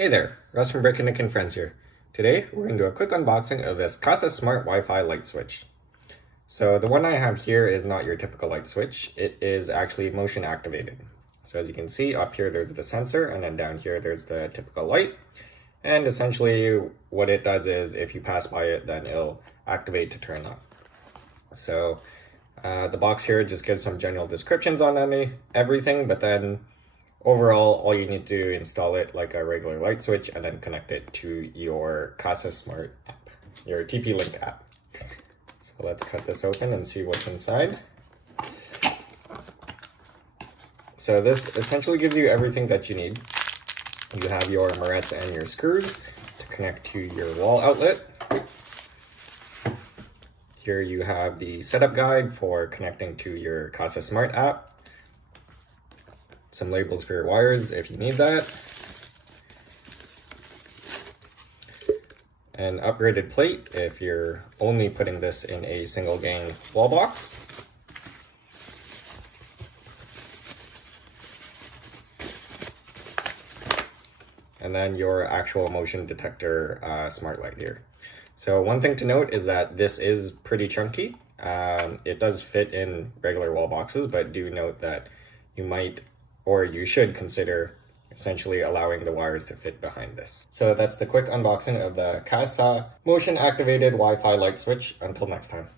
Hey there, Russ from Brick and Friends here. Today, we're going to do a quick unboxing of this Kasa Smart Wi-Fi light switch. So the one I have here is not your typical light switch. It is actually motion activated. So as you can see, up here there's the sensor, and then down here there's the typical light. And essentially what it does is if you pass by it, then it'll activate to turn on. So the box here just gives some general descriptions on everything, but then overall, all you need to install it like a regular light switch and then connect it to your Kasa Smart app, your TP-Link app. So let's cut this open and see what's inside. So this essentially gives you everything that you need. You have your morettes and your screws to connect to your wall outlet. Here you have the setup guide for connecting to your Kasa Smart app. Some labels for your wires if you need that. An upgraded plate if you're only putting this in a single gang wall box. And then your actual motion detector smart light here. So one thing to note is that this is pretty chunky. It does fit in regular wall boxes, but do note that you might or you should consider essentially allowing the wires to fit behind this. So that's the quick unboxing of the Kasa motion activated Wi-Fi light switch. Until next time.